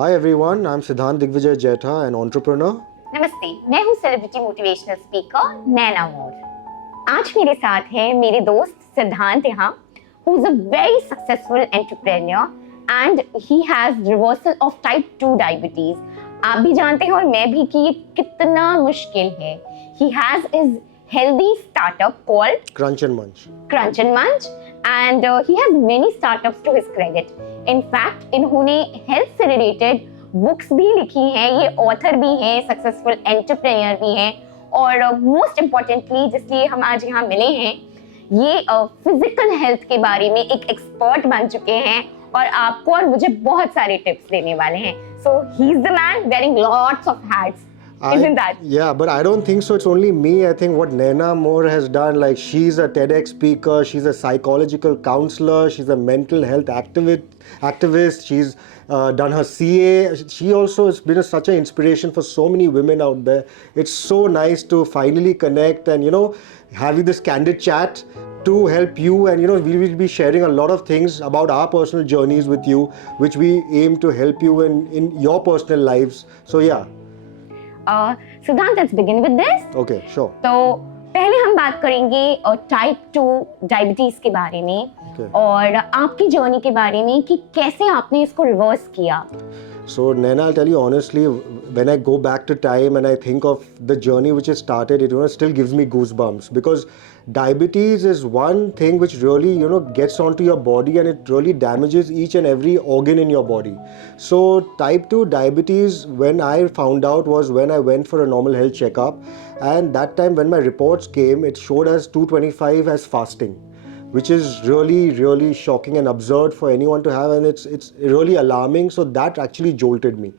Hi everyone, I'm Siddhant Digvijay Jetha, an entrepreneur. नमस्ते, मैं हूँ सेलिब्रिटी मोटिवेशनल स्पीकर नैना मोर। आज मेरे साथ है मेरे दोस्त सिद्धांत यहाँ, who is a very successful entrepreneur and he has reversal of type 2 diabetes. आप भी जानते हैं और मैं भी कि ये कितना मुश्किल है। He has his healthy startup called Crunch and Munch. Crunch and Munch and he has many startups to his credit. In fact, इन्होंने health से related बुक्स भी लिखी हैं, ये ऑथर भी हैं, सक्सेसफुल एंटरप्रेन्योर भी हैं और मोस्ट इम्पॉर्टेंटली जिसलिए हम आज यहाँ मिले हैं, ये फिजिकल हेल्थ के बारे में एक एक्सपर्ट बन चुके हैं और आपको और मुझे बहुत सारे टिप्स देने वाले हैं. So he is the man wearing lots of hats. Isn't that? Yeah, but I don't think so. It's only me. I think what Naina Moore has done, like she's a TEDx speaker, she's a psychological counselor, she's a mental health activist. She's done her CA. She also has been such an inspiration for so many women out there. It's so nice to finally connect and having this candid chat to help you, and we will be sharing a lot of things about our personal journeys with you, which we aim to help you in your personal lives. So yeah. सिद्धांत, let's begin with this. Okay, sure. तो पहले हम बात करेंगे type 2 diabetes के बारे में और आपकी जर्नी के बारे में कि कैसे आपने इसको रिवर्स किया. So Naina, I'll tell you honestly, when I go back to time and I think of the journey which has started, it still gives me goosebumps, because diabetes is one thing which really gets onto your body and it really damages each and every organ in your body. So type 2 diabetes, when I found out, was when I went for a normal health checkup, and that time when my reports came, it showed as 225 as fasting, which is really shocking and absurd for anyone to have, and it's really alarming. So that actually jolted me,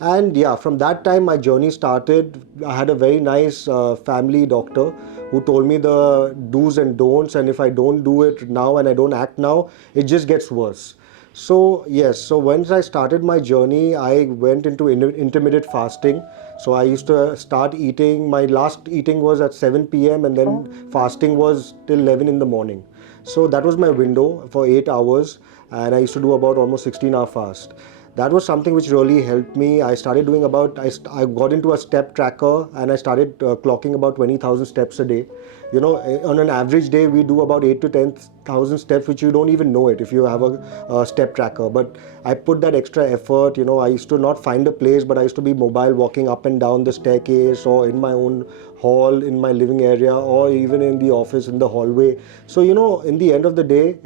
and yeah, from that time my journey started. I had a very nice family doctor who told me the do's and don'ts, and if I don't do it now and I don't act now, it just gets worse. So yes, so once I started my journey, I went into intermittent fasting. So I used to start eating, my last eating was at 7 p.m. and then fasting was till 11 in the morning. So that was my window for 8 hours, and I used to do about almost 16-hour fast. That was something which really helped me. I started doing I got into a step tracker, and I started clocking about 20,000 steps a day. On an average day, we do about 8 to 10,000 steps, which you don't even know it if you have a step tracker. But I put that extra effort. I used to not find a place, but I used to be mobile, walking up and down the staircase or in my own hall, in my living area, or even in the office, in the hallway. So, in the end of the day,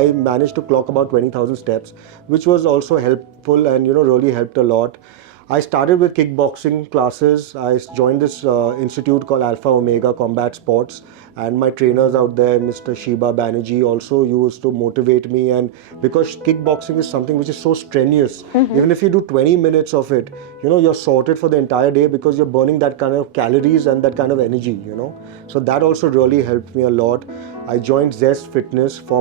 I managed to clock about 20,000 steps, which was also helpful and, really helped a lot. I started with kickboxing classes. I joined this institute called Alpha Omega Combat Sports, and my trainers out there, Mr. Shiba Banerjee, also used to motivate me. And because kickboxing is something which is so strenuous, even if you do 20 minutes of it, you're sorted for the entire day, because you're burning that kind of calories and that kind of energy, So that also really helped me a lot. I joined Zest Fitness for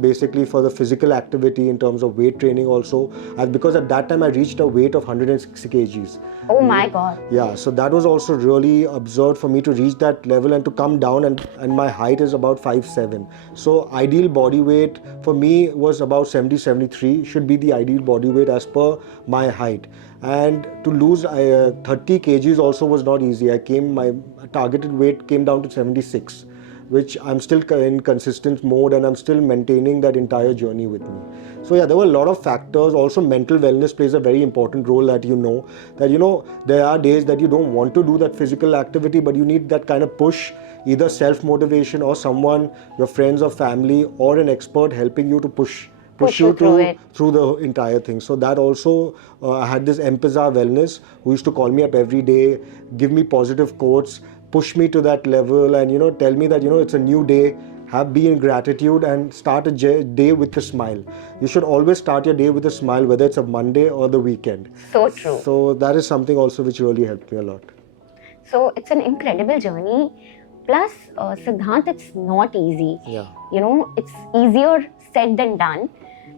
basically for the physical activity in terms of weight training also, because at that time I reached a weight of 160 kgs. Oh my God. Yeah, so that was also really absurd for me to reach that level and to come down, and my height is about 5'7". So ideal body weight for me was about 70-73, should be the ideal body weight as per my height. And to lose 30 kgs also was not easy. My targeted weight came down to 76, which I'm still in consistent mode, and I'm still maintaining that entire journey with me. So yeah, there were a lot of factors. Also, mental wellness plays a very important role, that there are days that you don't want to do that physical activity, but you need that kind of push, either self-motivation or someone, your friends or family, or an expert helping you to push you through the entire thing. So that also, I had this Empezar Wellness, who used to call me up every day, give me positive quotes, push me to that level, and tell me that it's a new day, be in gratitude and start a day with a smile. You should always start your day with a smile, whether it's a Monday or the weekend. So true. So that is something also which really helped me a lot. So it's an incredible journey. Plus, Siddhant, it's not easy. Yeah. It's easier said than done.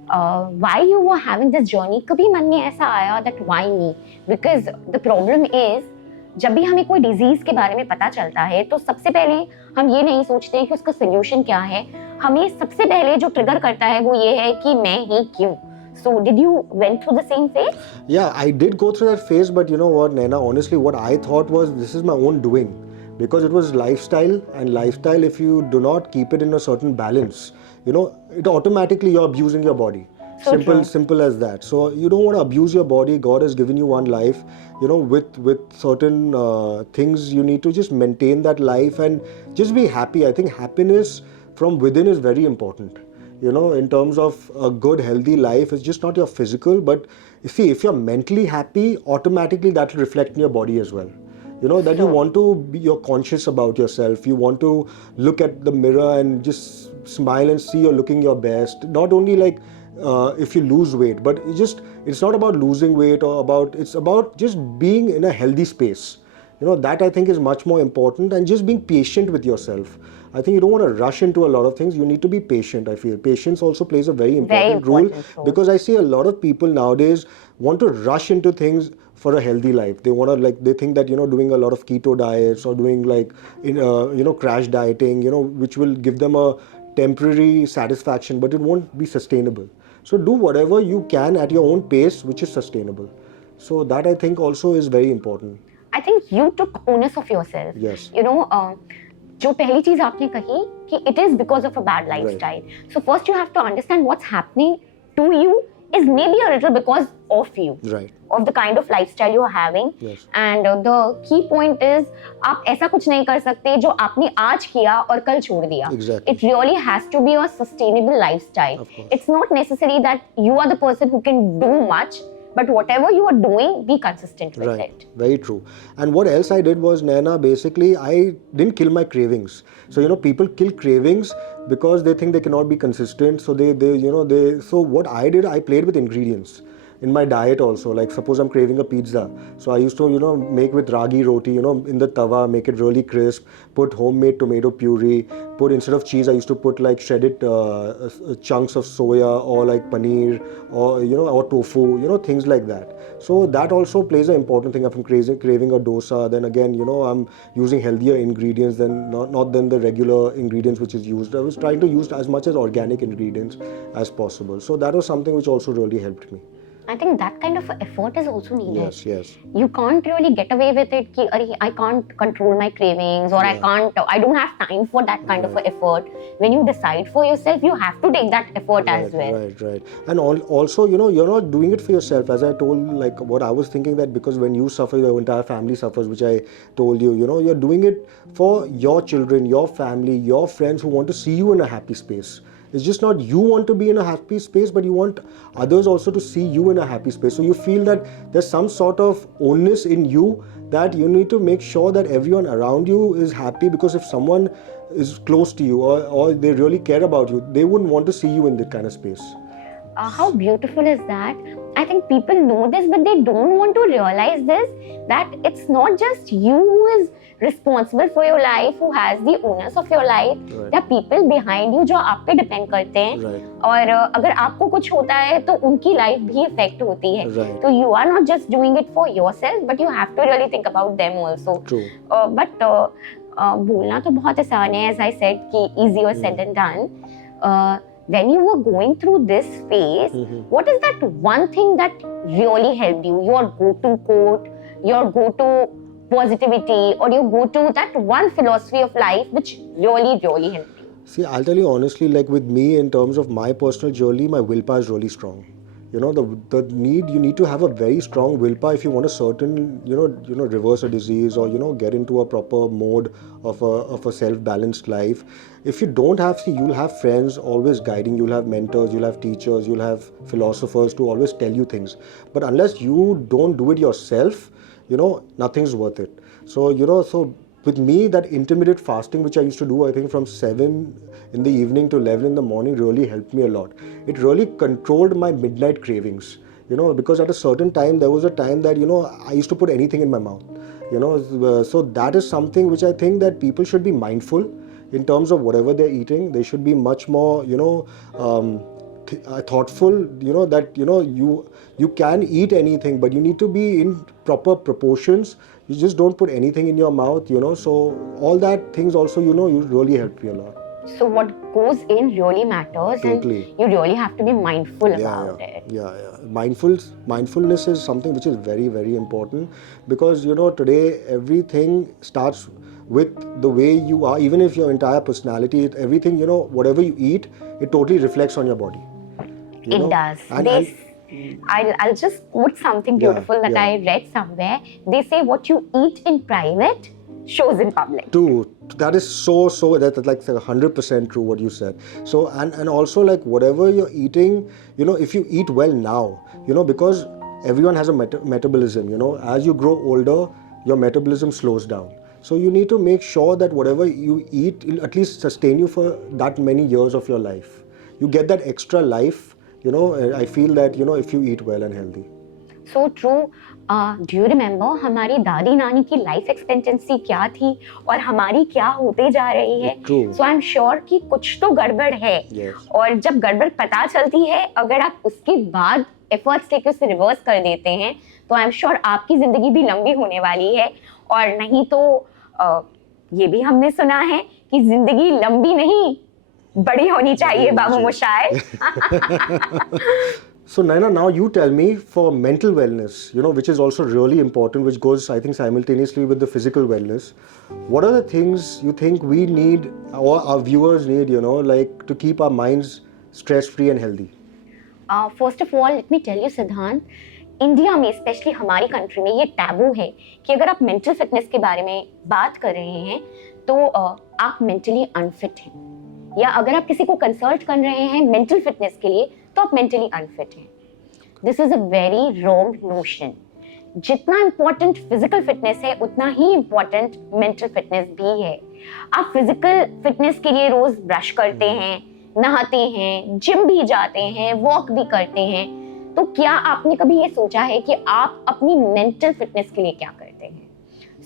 While you were having this journey, कभी मन में ऐसा आया that why me? Because the problem is, जब भी हमें कोई disease के बारे में पता चलता है तो सबसे पहले हम ये नहीं सोचते हैं कि उसका सोल्यूशन क्या है. हमें सबसे पहले जो ट्रिगर करता है वो ये है कि मैं ही क्यों. So did you went through the same phase? Yeah, I did go through that phase, but you know what, Naina, honestly, what I thought was this is my own doing, because it was lifestyle, and lifestyle, if you do not keep it in a certain balance, you know, it automatically you're abusing your body. So true. Simple as that. So you don't want to abuse your body. God has given you one life, you know, with certain things. You need to just maintain that life and just be happy. I think happiness from within is very important. You know, in terms of a good healthy life, it's just not your physical, but see, if you're mentally happy, automatically that will reflect in your body as well. You know, that you want to be, you're conscious about yourself, you want to look at the mirror and just smile and see you're looking your best. Not only like if you lose weight, but it's not about losing weight, or about, it's about just being in a healthy space. You know, that I think is much more important, and just being patient with yourself. I think you don't want to rush into a lot of things. You need to be patient, I feel. Patience also plays a very important role, because I see a lot of people nowadays want to rush into things for a healthy life. They want to, like, they think that, you know, doing a lot of keto diets or doing like, you know, crash dieting, you know, which will give them a temporary satisfaction, but it won't be sustainable. So do whatever you can at your own pace, which is sustainable. So that I think also is very important. I think you took onus of yourself. Yes. You know, जो पहली चीज आपने कही कि it is because of a bad lifestyle. So first you have to understand what's happening to you is maybe a little because of you. Right. Of the kind of lifestyle you're having. Yes. And the key point is आप ऐसा कुछ नहीं कर सकते जो आपने आज किया और कल छोड़ दिया. Exactly. It really has to be a sustainable lifestyle. Of course. It's not necessary that you are the person who can do much, but whatever you are doing, be consistent with it. Very true. And what else I did was, Naina, basically I didn't kill my cravings. So, you know, people kill cravings because they think they cannot be consistent. So so what I did, I played with ingredients in my diet also. Like suppose I'm craving a pizza, so I used to, you know, make with ragi roti, you know, in the tawa, make it really crisp, put homemade tomato puree, put, instead of cheese, I used to put like shredded chunks of soya, or like paneer, or, you know, or tofu, you know, things like that. So that also plays an important thing. If I'm craving a dosa, then again, you know, I'm using healthier ingredients than not than the regular ingredients which is used. I was trying to use as much as organic ingredients as possible. So that was something which also really helped me. I think that kind of effort is also needed. Yes, yes. You can't really get away with it ki, "Arey, I can't control my cravings," or I don't have time for that kind of effort. When you decide for yourself, you have to take that effort as well. Right. And also, you know, you're not doing it for yourself. As I told, like what I was thinking, that because when you suffer, your entire family suffers, which I told you, you know, you're doing it for your children, your family, your friends who want to see you in a happy space. It's just not you want to be in a happy space, but you want others also to see you in a happy space. So you feel that there's some sort of onus in you that you need to make sure that everyone around you is happy, because if someone is close to you, or they really care about you, they wouldn't want to see you in that kind of space. How beautiful is that? I think people know this, but they don't want to realize this, that it's not just you who is responsible for your life, who has the onus of your life. Right. There are people behind you जो आप पे depend करते हैं. Right. और अगर आपको कुछ होता है तो उनकी life भी affect होती है. Right. So you are not just doing it for yourself, but you have to really think about them also. True. But बोलना तो बहुत आसान है, as I said, कि easier said than done. When you were going through this phase, what is that one thing that really helped you? Your go-to quote, your go-to positivity, or your go-to that one philosophy of life which really helped you? See, I'll tell you honestly, like with me, in terms of my personal journey, my willpower is really strong. You know, you need to have a very strong willpower if you want to reverse a disease, or, you know, get into a proper mode of a self-balanced life. If you don't have, you'll have friends always guiding, you'll have mentors, you'll have teachers, you'll have philosophers to always tell you things. But unless you don't do it yourself, you know, nothing's worth it. So, you know, with me, that intermittent fasting, which I used to do, I think from 7 in the evening to 11 in the morning, really helped me a lot. It really controlled my midnight cravings, you know, because at a certain time, there was a time that, you know, I used to put anything in my mouth, you know. So that is something which I think that people should be mindful in terms of whatever they're eating. They should be much more, you know, thoughtful, you know, that, you know, you can eat anything, but you need to be in proper proportions. You just don't put anything in your mouth, you know. So all that things also, you know, you really helped me a lot. So what goes in really matters, Totally. and you really have to be mindful about yeah, it. yeah. Mindfulness is something which is very, very important, because today everything starts with the way you are. Even if your entire personality, everything, whatever you eat, it totally reflects on your body. It does. And I'll just quote something beautiful that yeah. I read somewhere. They say what you eat in private shows in public. True. That is so that's like 100% true what you said. So and also, like, whatever you're eating, if you eat well now, because everyone has a metabolism, as you grow older, your metabolism slows down. So you need to make sure that whatever you eat will at least sustain you for that many years of your life. You get that extra life, I feel that, if you eat well and healthy. So true. Do you remember हमारी दादी नानी की life expectancy क्या थी और हमारी क्या होते जा रही है? True. So I'm sure कि कुछ तो गड़बड़ है. Yes. और जब गड़बड़ पता चलती है, अगर आप उसके बाद एफर्ट्स लेके उसे रिवर्स कर देते हैं, तो आई एम श्योर आपकी जिंदगी भी लंबी होने वाली है. और नहीं तो ये भी हमने सुना है कि जिंदगी लंबी नहीं, बड़ी होनी चाहिए, बाबू मोशाय. So Naina, now you tell me, for mental wellness, which is also really important, which goes, I think, simultaneously with the physical wellness, what are the things you think we need, or our viewers need, like, to keep our minds stress-free and healthy? First of all, let me tell you, Siddhant, India में, specially हमारी country में, ये taboo है कि अगर आप mental fitness के बारे में बात कर रहे हैं तो आप मेंटली अनफिट हैं, या अगर आप किसी को कंसल्ट कर रहे हैं मेंटल फिटनेस के लिए तो आप मेंटली अनफिट हैं. This is a very wrong notion. जितना इम्पोर्टेंट फिजिकल फिटनेस है उतना ही इम्पोर्टेंट मेंटल फिटनेस भी है. आप फिजिकल फिटनेस के लिए रोज ब्रश करते हैं, नहाते हैं, जिम भी जाते हैं, वॉक भी करते हैं, तो क्या आपने कभी ये सोचा है कि आप अपनी मेंटल फिटनेस के लिए क्या करते हैं?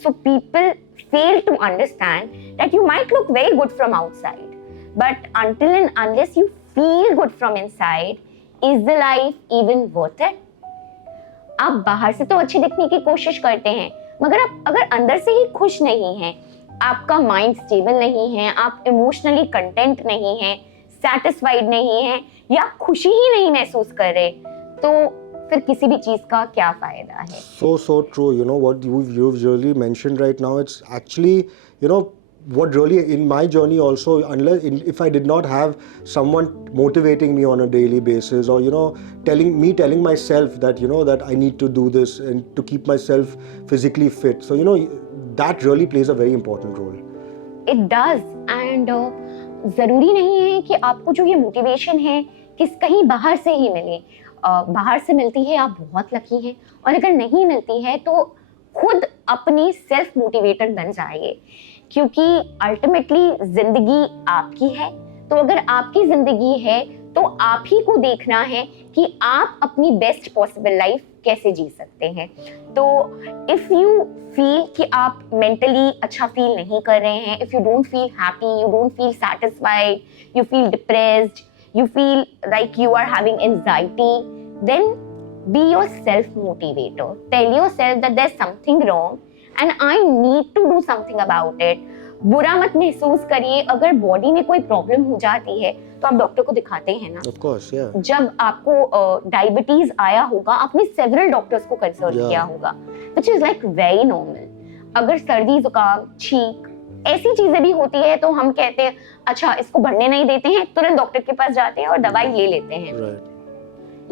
So people fail to understand that you might look very good from outside, but until and unless you feel good from inside, is the life even worth it? आप बाहर से तो अच्छी दिखने की कोशिश करते हैं, मगर आप अगर अंदर से ही खुश नहीं हैं, आपका माइंड स्टेबल नहीं है, आप इमोशनली कंटेंट नहीं हैं, सैटिस्फाइड नहीं हैं, या खुशी ही नहीं महसूस कर रहे, तो फिर किसी भी चीज का क्या फायदा है? So true. What you've really mentioned right now, it's actually, what really in my journey also, if I did not have someone motivating me on a daily basis, or telling myself that that I need to do this and to keep myself physically fit, so that really plays a very important role. It does. And जरूरी नहीं है कि आपको जो ये motivation है कहीं बाहर से ही मिले. बाहर से मिलती है, आप बहुत लकी हैं, और अगर नहीं मिलती है तो खुद अपनी सेल्फ मोटिवेटर बन जाइए, क्योंकि अल्टीमेटली जिंदगी आपकी है. तो अगर आपकी जिंदगी है तो आप ही को देखना है कि आप अपनी बेस्ट पॉसिबल लाइफ कैसे जी सकते हैं. तो इफ यू फील कि आप मेंटली अच्छा फील नहीं कर रहे हैं, if you don't feel happy, you don't feel satisfied, you feel depressed, you feel like you are having anxiety, then be your self motivator. Tell yourself that there's something wrong and I need to do something about it. बुरा मत महसूस करिए. अगर body में कोई problem हो जाती है तो आप डॉक्टर को दिखाते हैं ना. Of course, yeah. जब आपको डायबिटीज आया होगा, आपने सेवरल डॉक्टर्स को कंसल्ट किया होगा, which is like very normal. अगर सर्दी, जुकाम, छींक, ऐसी चीजें भी होती है तो हम कहते हैं अच्छा इसको बढ़ने नहीं देते हैं, तुरंत डॉक्टर के पास जाते हैं और दवाई ले लेते हैं.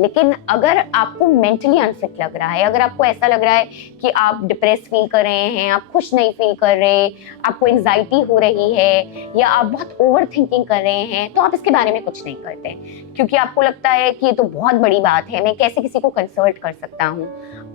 लेकिन अगर आपको मेंटली अनफिट लग रहा है, अगर आपको ऐसा लग रहा है कि आप डिप्रेस फील कर रहे हैं, आप खुश नहीं फील कर रहे, आपको एंजाइटी हो रही है, या आप बहुत ओवर थिंकिंग कर रहे हैं, तो आप इसके बारे में कुछ नहीं करते, क्योंकि आपको लगता है कि ये तो बहुत बड़ी बात है, मैं कैसे किसी को कंसल्ट कर सकता हूँ.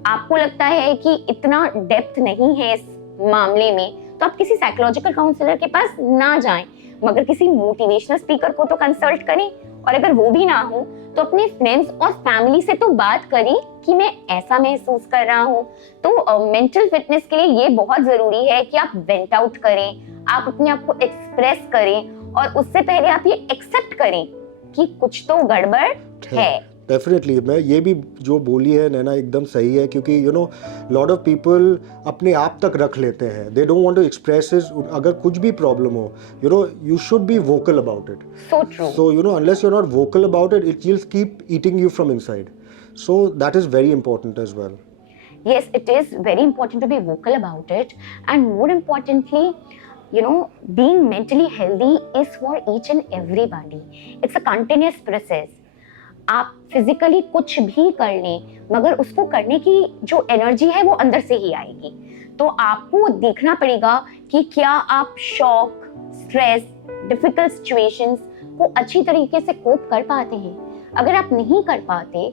आपको लगता है कि इतना डेप्थ नहीं है इस मामले में, तो आप किसी साइकोलॉजिकल काउंसलर के पास ना जाएं, मगर किसी मोटिवेशनल स्पीकर को तो कंसल्ट करें. और अगर वो भी ना हो तो अपने फ्रेंड्स और फैमिली से तो बात करें कि मैं ऐसा महसूस कर रहा हूँ. तो मेंटल फिटनेस के लिए ये बहुत जरूरी है कि आप वेंट आउट करें, आप अपने आप को एक्सप्रेस करें, और उससे पहले आप ये एक्सेप्ट करें कि कुछ तो गड़बड़ है. डेफिनेटली मैं ये भी जो बोली है नैना एकदम सही है, क्योंकि you know lot of people अपने आप तक रख लेते हैं, they don't want to express his, अगर कुछ भी प्रॉब्लम हो you know you should be vocal about it. So true. So you know unless you're not vocal about it, it will keep eating you from inside. So that is very important as well. Yes, it is very important to be vocal about it, and more importantly, you know, being mentally healthy is for each and everybody. It's a continuous process. आप physically कुछ भी कर लें, मगर उसको करने की जो एनर्जी है वो अंदर से ही आएगी. तो आपको देखना पड़ेगा कि क्या आप शॉक, स्ट्रेस, डिफिकल्ट सिचुएशंस को अच्छी तरीके से कोप कर पाते हैं. अगर आप नहीं कर पाते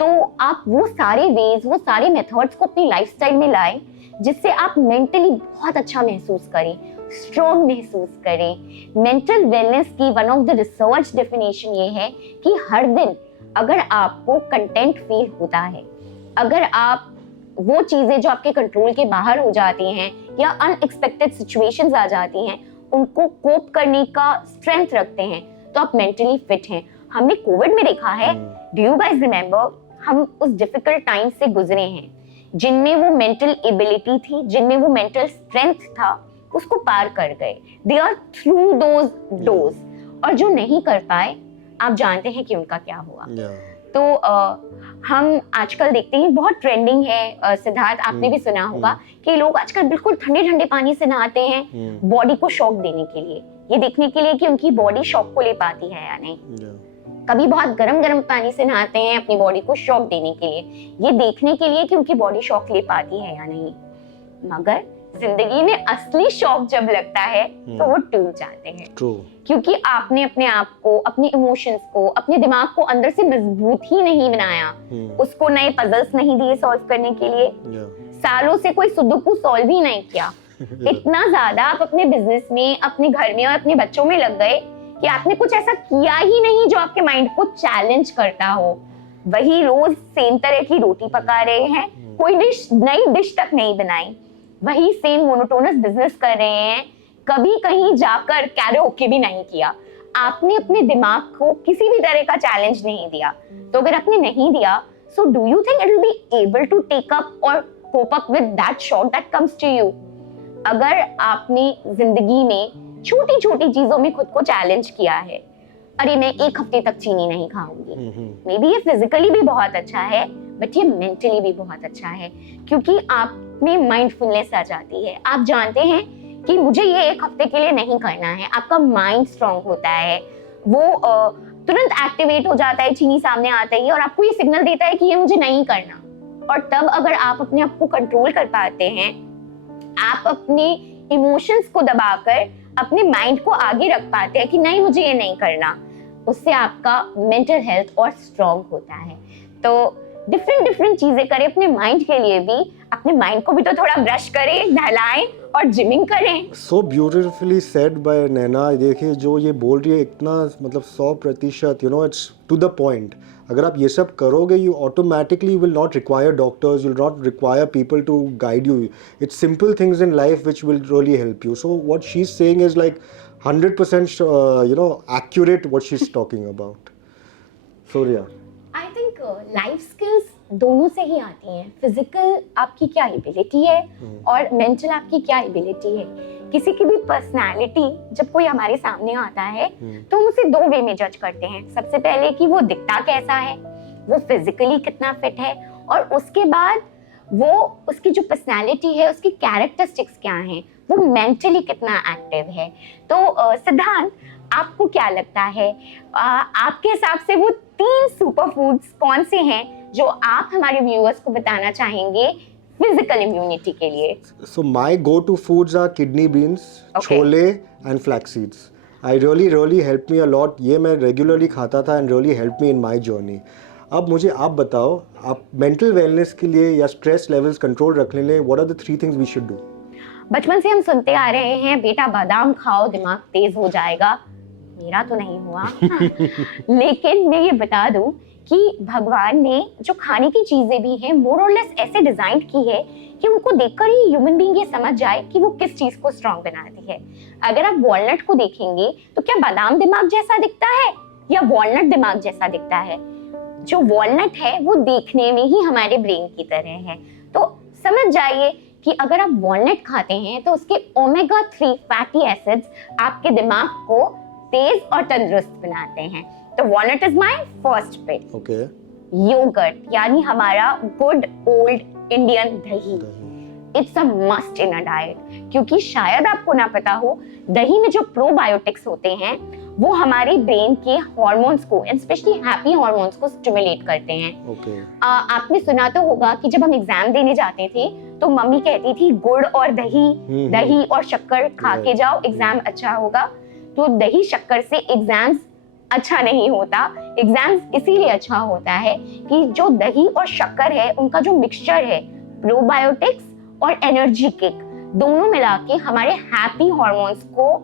तो आप वो सारे वेज, वो सारे मेथड्स को अपनी लाइफस्टाइल में लाएं जिससे आप मेंटली बहुत अच्छा महसूस करें, स्ट्रॉन्ग महसूस करें. मेंटल वेलनेस की one of the research definition ये है कि हर दिन अगर आपको कंटेंट फील होता है, अगर आप वो चीज़ें जो आपके कंट्रोल के बाहर हो जाती हैं या अनएक्सपेक्टेड सिचुएशंस आ जाती हैं उनको कोप करने का स्ट्रेंथ रखते हैं, तो आप मेंटली फिट हैं. हमने कोविड में देखा है, डू यू गाइस रिमेंबर, हम उस डिफिकल्ट टाइम से गुजरे हैं जिनमें वो मेंटल एबिलिटी थी, जिनमें वो मेंटल स्ट्रेंथ था, उसको पार कर गए. They are through those doors. और जो नहीं कर पाए, आप जानते हैं कि उनका क्या हुआ. तो हम आजकल देखते हैं बहुत ट्रेंडिंग है, सिद्धार्थ आपने भी सुना होगा कि लोग आजकल बिल्कुल ठंडे ठंडे पानी से नहाते हैं बॉडी को शॉक देने के लिए, ये देखने के लिए कि उनकी बॉडी शॉक को ले पाती है या नहीं. कभी बहुत गरम गरम पानी से नहाते हैं अपनी बॉडी को शॉक देने के लिए, ये देखने के लिए कि उनकी बॉडी शॉक ले पाती है या नहीं. मगर जिंदगी में असली शॉक जब लगता है तो वो टूट जाते हैं. क्योंकि आपने अपने आप को, अपने इमोशंस को, अपने दिमाग को अंदर से मजबूत ही नहीं बनाया, उसको नए पजल्स नहीं दिए सॉल्व करने के लिए, सालों से कोई सुडोकू सॉल्व ही नहीं किया. इतना ज्यादा आप अपने बिजनेस में, अपने घर में और अपने बच्चों में लग गए कि आपने कुछ ऐसा किया ही नहीं जो आपके माइंड को चैलेंज करता हो. वही रोज सेम तरह की रोटी पका रहे हैं, कोई नई डिश तक नहीं बनाई, वही सेम मोनोटोनस बिजनेस कर रहे हैं, कभी कहीं जाकर कैराओके भी नहीं किया. आपने अपने दिमाग को किसी भी तरह का चैलेंज नहीं दिया. तो अगर आपने नहीं दिया, so do you think it will be able to take up और cope up with that shock that comes to you? अगर आपने जिंदगी में छोटी छोटी चीजों में खुद को चैलेंज किया है, अरे मैं एक हफ्ते तक चीनी नहीं खाऊंगी, मे बी ये फिजिकली भी बहुत अच्छा है बट ये मेंटली भी बहुत अच्छा है, क्योंकि आप में माइंडफुलनेस आ जाती है. आप जानते हैं कि मुझे ये एक हफ्ते के लिए नहीं करना है. आपका माइंड स्ट्रांग होता है, वो तुरंत एक्टिवेट हो जाता है चीनी सामने आते ही और आपको ये सिग्नल देता है कि ये मुझे नहीं करना. और तब अगर आप अपने आप को कंट्रोल कर पाते हैं, आप अपने इमोशंस को दबाकर अपने माइंड को आगे रख पाते हैं कि नहीं मुझे ये नहीं करना, उससे आपका मेंटल हेल्थ और स्ट्रांग होता है. तो डिफरेंट चीजें करें अपने माइंड के लिए भी. अपने माइंड को भी तो थोड़ा ब्रश करें, नहलाएं और जिमिंग करें. So beautifully said by Naina. देखिए जो ये बोल रही है इतना मतलब 100%, you know it's to the point. अगर आप ये सब करोगे, you automatically will not require doctors, you will not require people to guide you. It's simple things in life which will really help you. So what she is saying is like 100% you know accurate what she's talking about. So yeah. I think life skills दोनों से ही आती हैं. Physical आपकी क्या ability है और mental आपकी क्या एबिलिटी है. किसी की भी पर्सनालिटी जब कोई हमारे सामने आता है तो हम उसे दो वे में जज करते हैं. सबसे पहले कि वो दिखता कैसा है, वो फिजिकली कितना फिट है, और उसके बाद वो उसकी जो पर्सनालिटी है, उसकी कैरेक्टरिस्टिक्स क्या हैं, वो मेंटली कितना एक्टिव है. तो सिद्धांत, आपको क्या लगता है, आपके हिसाब से वो 3 सुपर फूड्स कौन से हैं जो आप हमारे व्यूअर्स को बताना चाहेंगे फिजिकल इम्यूनिटी के लिए? So my go-to foods are kidney beans, chole and flax seeds. I really help me a lot. ये मैं regularly खाता था and really helped me in my journey. अब मुझे आप बताओ, आप मेंटल वेलनेस के लिए या स्ट्रेस लेवल्स कंट्रोल रखने के लिए what are the 3 things we should do? बचपन से हम सुनते आ रहे हैं, बेटा बादाम खाओ दिमाग तेज हो जाएगा. मेरा तो नहीं हुआ. लेकिन मैं ये बता दूं कि भगवान ने जो खाने की चीजें भी हैं मोर और लेस ऐसे डिजाइन की है कि उनको देखकर ही ह्यूमन बीइंग ये समझ जाए कि वो किस चीज को स्ट्रांग बनाती है. अगर आप वॉलनट को देखेंगे तो क्या बादाम दिमाग जैसा दिखता है या वॉलनट दिमाग जैसा दिखता है? जो वॉलनट है वो देखने में ही हमारे ब्रेन की तरह है। तो समझ जाइए कि अगर आप वॉलनट खाते हैं तो उसके ओमेगा 3 फैटी एसिड्स आपके दिमाग को तेज और तंदुरुस्त बनाते हैं। तो walnut is my first pick. Okay. Yogurt यानी हमारा गुड ओल्ड इंडियन दही, it's a must in a diet, क्योंकि शायद आपको ना पता हो दही में जो प्रोबायोटिक्स होते हैं वो हमारे ब्रेन के हार्मोन्स को, स्पेशली हैप्पी हार्मोन्स को स्टिमुलेट करते हैं। ओके। आपने सुना तो होगा कि जब हम एग्जाम देने जाते थे तो मम्मी कहती थी गुड़ और दही, दही और शक्कर खा के जाओ, एग्जाम अच्छा होगा। तो दही शक्कर से एग्जाम्स अच्छा नहीं होता। एग्जाम्स इसीलिए अच्छा होता है कि जो दही और शक्कर है उनका जो मिक्सचर है, प्रोबायोटिक्स और एनर्जी किक दोनों मिला के हमारे हैप्पी हार्मोन्स को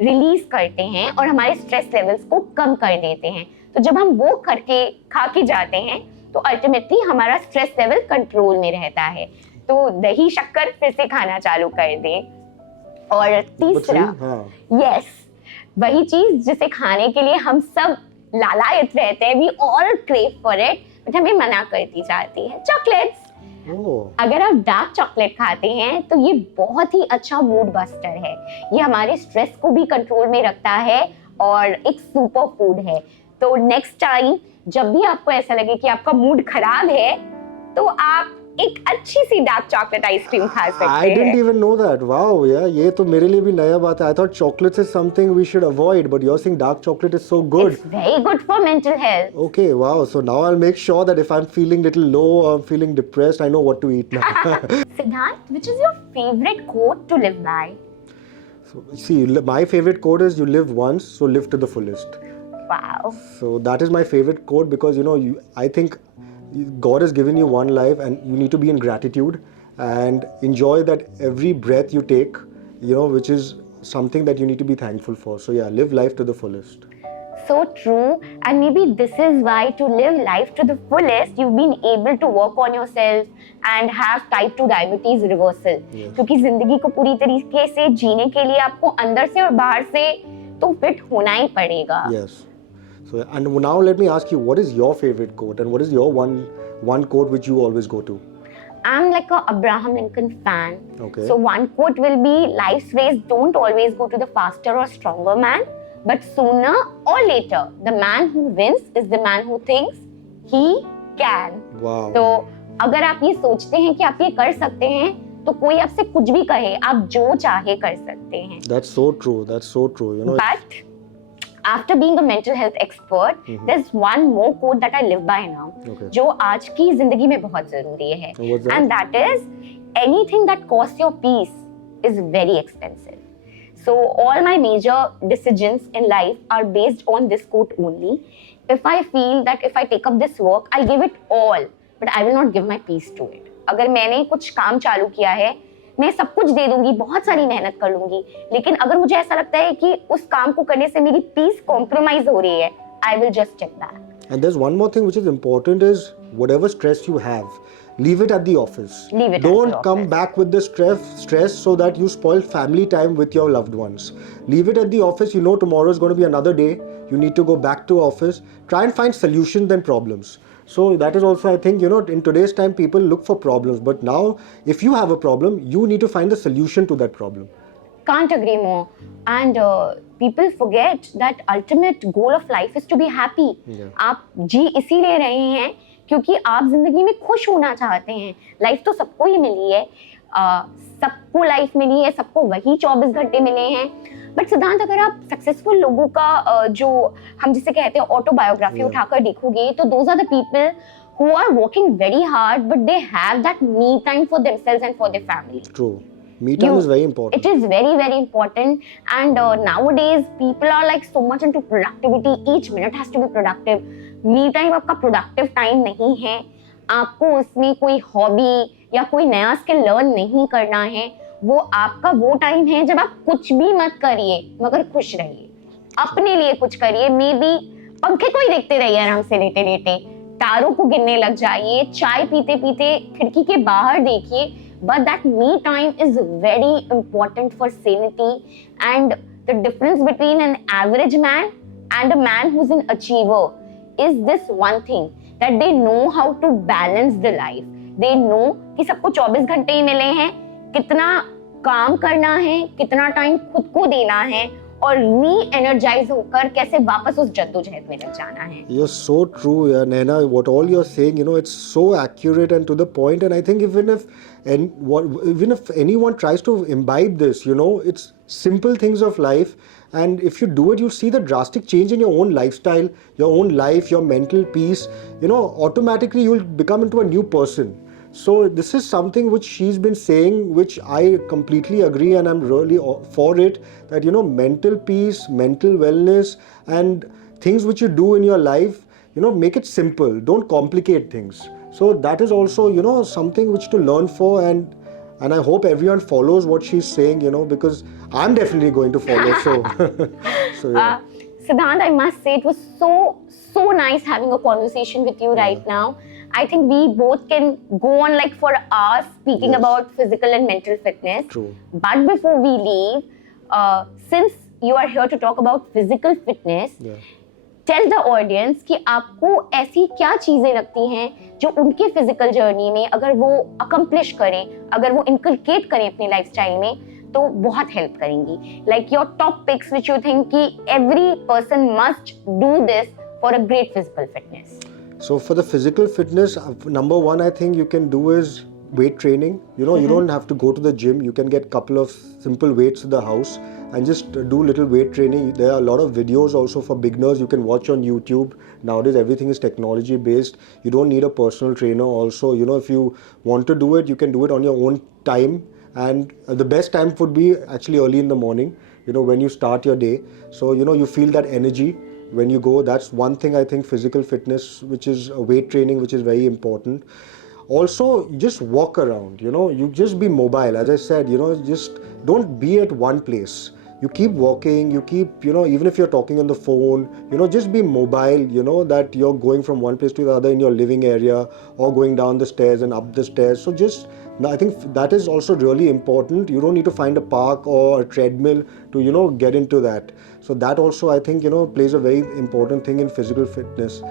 रिलीज करते हैं और हमारे स्ट्रेस लेवल्स को कम कर देते हैं। तो जब हम वो करके खा के जाते हैं तो अल्टीमेटली हमारा स्ट्रेस लेवल कंट्रोल में रहता है। तो दही शक्कर फिर से खाना चालू कर दें। और तीसरा, यस, वही चीज जिसे खाने के लिए हम सब लालायित रहते हैं, we all crave for it, but हमें मना करती जाती है, चॉकलेट्स। अगर आप डार्क चॉकलेट खाते हैं तो ये बहुत ही अच्छा मूड बस्टर है। ये हमारे स्ट्रेस को भी कंट्रोल में रखता है और एक सुपर फूड है। तो नेक्स्ट टाइम जब भी आपको ऐसा लगे कि आपका मूड खराब है तो आप एक अच्छी सी डार्क चॉकलेट आइसक्रीम खा सकते हैं। I didn't even know that. Wow, yeah, ये तो मेरे लिए भी नया बात है. I thought chocolates is something we should avoid, but you're saying dark chocolate is so good. It's very good for mental health. Okay, wow. So now I'll make sure that if I'm feeling little low or I'm feeling depressed, I know what to eat now. Siddharth, which is your favorite quote to live by? So, see, my favorite quote is you live once, so live to the fullest. Wow. So that is my favorite quote because, you know, I think God has given you one life and you need to be in gratitude and enjoy that every breath you take, you know, which is something that you need to be thankful for. So yeah, live life to the fullest. So true, and maybe this is why to live life to the fullest you've been able to work on yourself and have type 2 diabetes reversal. Yes. क्योंकि जिंदगी को पूरी तरीके से जीने के लिए आपको अंदर से और बाहर से तो फिट होना ही पड़ेगा. Yes. So, and now let me ask you, what is your favorite quote and what is your one quote which you always go to? I'm like a Abraham Lincoln fan. Okay. So one quote will be, life's race don't always go to the faster or stronger man, but sooner or later, the man who wins is the man who thinks he can. Wow. तो अगर आप ये सोचते हैं कि आप ये कर सकते हैं, तो कोई आपसे कुछ भी कहे, आप जो चाहे कर सकते हैं. That's so true. That's so true. You know. But after being a mental health expert, there's one more quote that I live by now, Okay. जो आज की जिंदगी में बहुत जरूरी है. What's that? And that is, anything that costs your peace is very expensive. So all my major decisions in life are based on this quote only. If I feel that if I take up this work, I'll give it all, but I will not give my peace to it. अगर मैंने कुछ काम चालू किया है, मैं सब कुछ दे दूंगी, बहुत सारी मेहनत कर लूंगी, लेकिन अगर मुझे ऐसा लगता है कि उस काम को करने से मेरी पीस कॉम्प्रोमाइज हो रही है, I will just step back. And there's one more thing which is important is whatever stress you have, leave it at the office. Leave it Don't at the come office. back with the stress so that you spoil family time with your loved ones. Leave it at the office. You know tomorrow is going to be another day. You need to go back to office. Try and find solutions than problems. So that is also, I think, you know, in today's time people look for problems, but now if you have a problem, you need to find the solution to that problem. Can't agree more. And people forget that ultimate goal of life is to be happy. Yeah. आप जी इसीलिए रहे हैं क्योंकि आप जिंदगी में खुश होना चाहते हैं. लाइफ तो सबको ही मिली है, सबको लाइफ मिली है, सबको वही 24 घंटे मिले हैं. बट सिद्धांत, अगर आप सक्सेसफुल लोगों का जो हम जिसे कहते हैं ऑटोबायोग्राफी उठाकर देखोगे, तो those are the people who are working very hard, but they have that me time for themselves and for their family. True. Me time is very important. It is very, very important. And nowadays, people are like so much into productivity. Each minute has to be productive. Me time आपका productive time नहीं है. आपको उसमें कोई hobby या कोई नया skill learn नहीं करना है. वो आपका वो टाइम है जब आप कुछ भी मत करिए, मगर खुश रहिए. अपने लिए कुछ करिए. मे बी पंखे को ही देखते रहिए आराम से लेटे लेटे, तारों को गिनने लग जाइए, चाय पीते पीते खिड़की के बाहर देखिए. But that me time is very important for sanity, and the difference between an average man and a man who's an achiever is this one thing, that they know how to balance the life. They know कि सबको 24 घंटे ही मिले हैं, कितना काम करना है, कितना टाइम खुद को देना है और री-एनर्जाइज होकर कैसे वापस उस जद्दोजहद में लग जाना है. You're so true, yeah, Naina. What all you're saying, you know, it's so accurate and to the point. And I think even if anyone tries to imbibe this, you know, it's simple things of life. And if you do it, you'll see the drastic change in your own lifestyle, your own life, your mental peace. You know, automatically you'll become into a new person. So this is something which she's been saying, which I completely agree, and I'm really for it, that, you know, mental peace, mental wellness, and things which you do in your life, you know, make it simple. Don't complicate things. So that is also, you know, something which to learn for, and I hope everyone follows what she's saying, you know, because I'm definitely going to follow. So yeah. Siddhant, I must say it was so nice having a conversation with you right now. I think we both can go on like for hours speaking about physical and mental fitness. True. But before we leave, since you are here to talk about physical fitness, tell the audience कि आपको ऐसी क्या चीजें लगती हैं जो उनके physical journey में अगर वो अकम्प्लिश करें, अगर वो इनकलकेट करें अपनी लाइफस्टाइल में, तो बहुत हेल्प करेंगी. Like your top picks which you think कि every person must do this for a great physical fitness. So for the physical fitness, number one I think you can do is weight training. You know, you don't have to go to the gym. You can get a couple of simple weights in the house and just do little weight training. There are a lot of videos also for beginners you can watch on YouTube. Nowadays everything is technology based. You don't need a personal trainer also. You know, if you want to do it, you can do it on your own time. And the best time would be actually early in the morning, you know, when you start your day. So, you know, you feel that energy when you go. That's one thing I think, physical fitness, which is weight training, which is very important. Also, just walk around, you know, you just be mobile. As I said, you know, just don't be at one place. You keep walking, you keep, you know, even if you're talking on the phone, you know, just be mobile, you know, that you're going from one place to the other in your living area or going down the stairs and up the stairs. So just, I think that is also really important. You don't need to find a park or a treadmill to, you know, get into that. So that also I think, you know, plays a very important thing in physical fitness.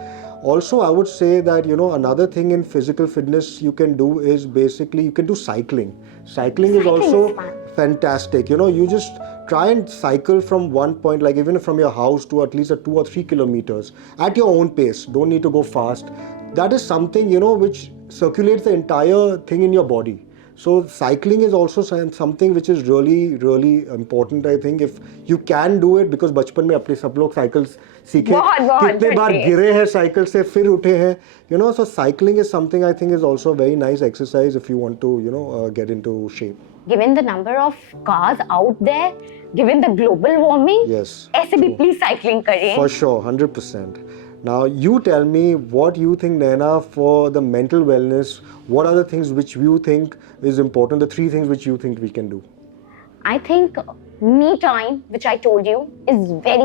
Also, I would say that, you know, another thing in physical fitness you can do is basically you can do cycling. Cycling is also fantastic. You know, you just try and cycle from one point, like even from your house to at least 2 or 3 kilometers at your own pace. Don't need to go fast. That is something, you know, which circulates the entire thing in your body. So cycling is also something which is really important. I think if you can do it, because बचपन में अपने सब लोग cycles सीखे, कितने बार गिरे हैं cycle से फिर उठे हैं, you know. So cycling is something I think is also a very nice exercise if you want to, you know, get into shape. Given the number of cars out there, given the global warming, yes, ऐसे भी please cycling करें. For sure, 100%. Now you tell me what you think, Naina, for the mental wellness. What are the things which you think is important? The 3 things which you think we can do. I think me time, which I told you, is very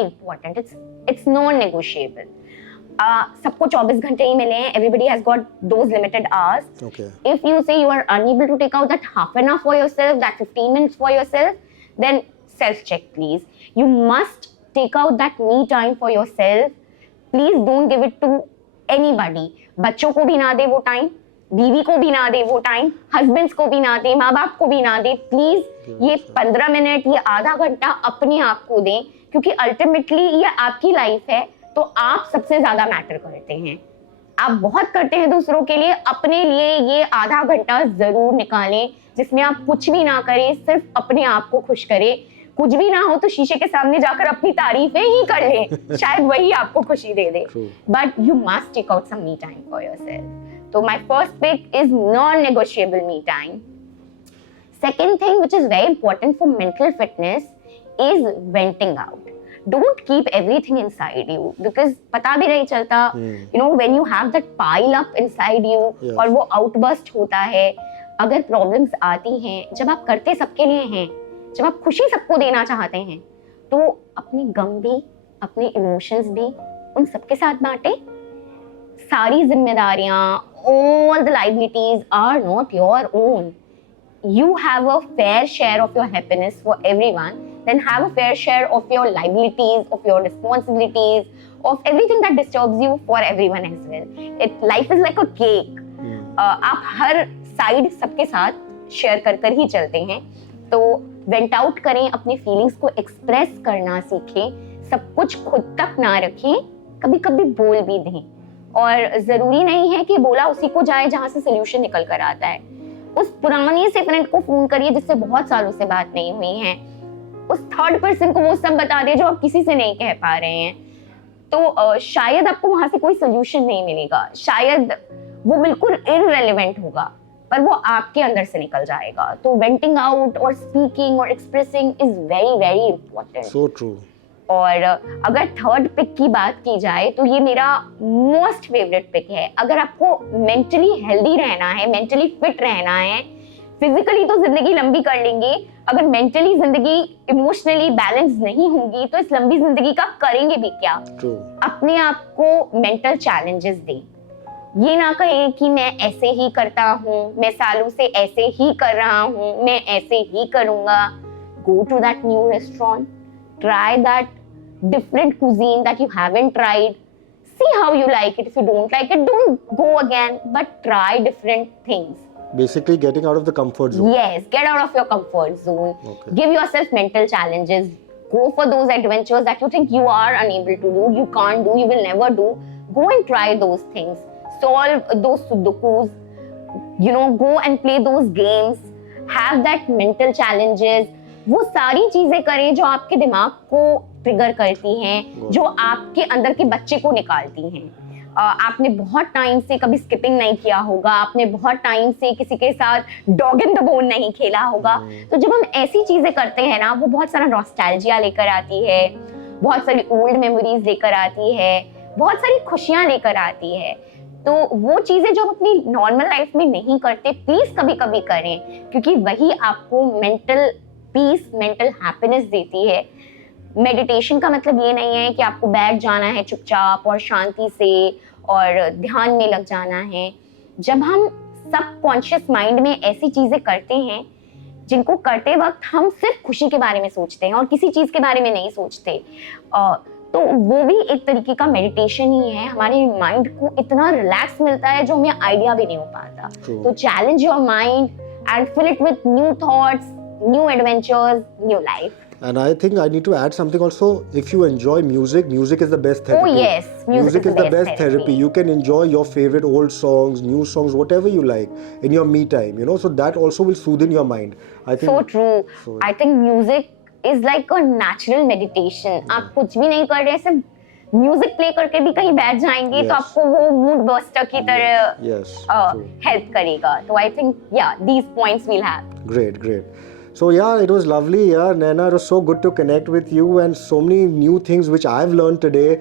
important. It's non-negotiable. सबको 24 घंटे ही मिले हैं. Everybody has got those limited hours. Okay. If you say you are unable to take out that half an hour for yourself, that 15 minutes for yourself, then self-check, please. You must take out that me time for yourself. Please don't give it to anybody. बच्चों को भी ना दे वो time, बीवी को भी ना दे वो टाइम, हस्बैंड्स को भी ना दे, माँ बाप को भी ना दे. प्लीज ये 15 मिनट, ये आधा घंटा अपने आप को दें, क्योंकि अल्टीमेटली ये आपकी लाइफ है, तो आप सबसे ज्यादा मैटर करते हैं. आप बहुत करते हैं दूसरों के लिए, अपने लिए ये आधा घंटा जरूर निकालें जिसमें आप कुछ भी ना करें, सिर्फ अपने आप को खुश करें. कुछ भी ना हो तो शीशे के सामने जाकर अपनी तारीफें ही कर लें, शायद वही आपको खुशी दे दे. But you must take out some me time for yourself. तो my first pick is non negotiable me time. Second thing which is very important for mental fitness is venting out. Don't keep everything inside you, because पता भी नहीं चलता, you know, when you have that pile up inside you, और वो outburst होता है. अगर problems आती हैं, जब आप करते सबके लिए हैं, जब आप खुशी सबको देना चाहते हैं, तो अपनी गम भी, अपने इमोशंस भी उन सबके साथ बांटे. सारी जिम्मेदारियां, all the liabilities are not your own. You have a fair share of your happiness for everyone. Then have a fair share of your liabilities, of your responsibilities, of everything that disturbs you for everyone as well. Life is like a cake. आप हर side सबके साथ share कर ही चलते हैं, तो went out करें, अपनी feelings को एक्सप्रेस करना सीखें, सब कुछ खुद तक ना रखें, कभी कभी बोल भी दें। और जरूरी नहीं है कि बोला उसी को जाए जहां से सोल्यूशन निकल कर आता है। उस पुराने से फ्रेंड को फोन करिए जिससे बहुत सालों से बात नहीं हुई है, उस थर्ड पर्सन को वो सब बता दे जो आप किसी से नहीं कह पा रहे हैं, तो शायद आपको वहां से कोई सोल्यूशन नहीं मिलेगा, शायद वो बिल्कुल इररिलेवेंट होगा, पर वो आपके अंदर से निकल जाएगा। तो वेंटिंग आउट और स्पीकिंग और expressing is very very important. So true. और अगर थर्ड पिक की बात की जाए तो ये मेरा मोस्ट फेवरेट पिक है। अगर आपको मेंटली हेल्दी रहना है, मेंटली फिट रहना है, फिजिकली तो जिंदगी लंबी कर लेंगे, अगर मेंटली जिंदगी इमोशनली बैलेंस नहीं होगी तो इस लंबी जिंदगी का करेंगे भी क्या। अपने आप को मेंटल चैलेंजेस दें, ये ना कहें कि मैं ऐसे ही करता हूँ, मैं सालों से ऐसे ही कर रहा हूँ, मैं ऐसे ही करूंगा। Go to that new restaurant, try that different cuisine that you haven't tried, see how you like it. If you don't like it, don't go again, but try different things. Basically getting out of the comfort zone. Yes, get out of your comfort zone. Okay. Give yourself mental challenges. Go for those adventures that you think you are unable to do, you can't do, you will never do. Go and try those things. Solve those sudokus. Go and play those games. Have that mental challenges. वो सारी चीजें करें जो आपके दिमाग को trigger करती हैं, जो आपके अंदर के बच्चे को निकालती हैं। आपने बहुत टाइम से कभी स्किपिंग नहीं किया होगा, आपने बहुत टाइम से किसी के साथ डॉग इन द बोन नहीं खेला होगा, तो जब हम ऐसी चीजें करते हैं ना, वो बहुत सारा नॉस्टैल्जिया लेकर आती है, बहुत सारी ओल्ड मेमोरीज लेकर आती है, बहुत सारी खुशियां लेकर आती है। तो वो चीजें जो हम अपनी नॉर्मल लाइफ में नहीं करते, प्लीज कभी कभी करें, क्योंकि वही आपको मेंटल पीस, मेंटल हैप्पीनेस देती है। मेडिटेशन का मतलब ये नहीं है कि आपको बैठ जाना है चुपचाप और शांति से और ध्यान में लग जाना है। जब हम सबकॉन्शियस माइंड में ऐसी चीजें करते हैं जिनको करते वक्त हम सिर्फ खुशी के बारे में सोचते हैं और किसी चीज के बारे में नहीं सोचते, तो वो भी एक तरीके का मेडिटेशन ही है। हमारे माइंड को इतना रिलैक्स मिलता है जो हमें आइडिया भी नहीं हो पाता। तो challenge your mind and fill it with new thoughts, new adventures, new life. And I think I need to add something also. If you enjoy music, music is the best therapy. Oh yes, music is the best therapy. You can enjoy your favorite old songs, new songs, whatever you like in your me time, so that also will soothe in your mind. I think so true. I think music is like a natural meditation. आप कुछ भी नहीं कर रहे, सिर्फ music play करके भी कहीं बैठ जाएंगे, तो आपको वो मूड बस्टर की तरह हेल्प करेगा। तो I think these points we'll have. Great. So it was lovely, Naina. It was so good to connect with you, and so many new things which I've learned today.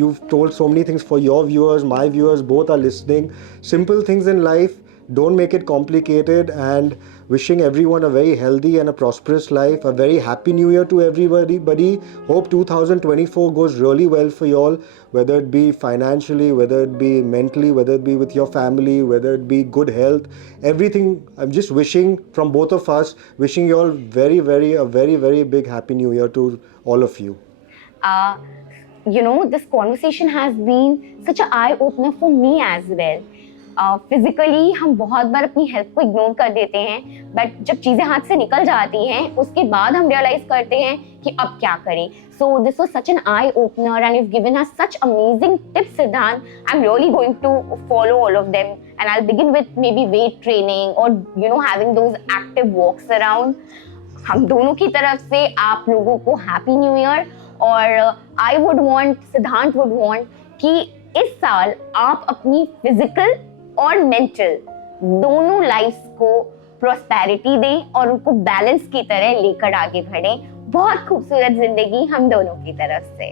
You've told so many things for your viewers, my viewers, both are listening. Simple things in life, don't make it complicated, and wishing everyone a very healthy and a prosperous life. A very happy new year to everybody. Hope 2024 goes really well for you all, whether it be financially, whether it be mentally, whether it be with your family, whether it be good health, everything. I'm just wishing from both of us, wishing you all a very, very big happy new year to all of you. This conversation has been such an eye-opener for me as well. Physically हम बहुत बार अपनी health को ignore कर देते हैं, but जब चीजें हाथ से निकल जाती हैं उसके बाद हम रियलाइज करते हैं कि अब क्या करें। So this was such an eye opener and you've given us such amazing tips, Siddhant. I'm really going to follow all of them, and I'll begin with maybe weight training or having those active walks around. हम दोनों की तरफ से आप लोगों को happy new year. और I would want, Siddhant would want कि इस साल आप अपनी फिजिकल और मेंटल दोनों लाइफ को प्रॉस्पेरिटी दें और उनको बैलेंस की तरह लेकर आगे बढ़ें। बहुत खूबसूरत जिंदगी हम दोनों की तरफ से।